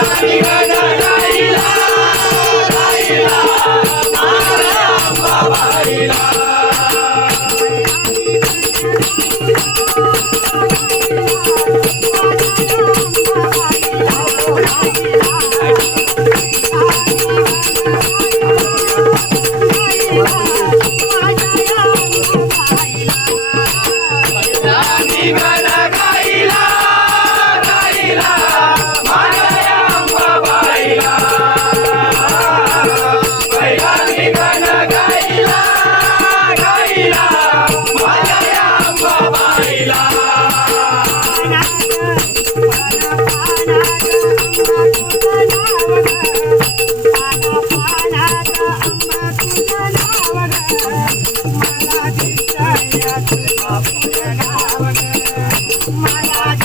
Hare Hare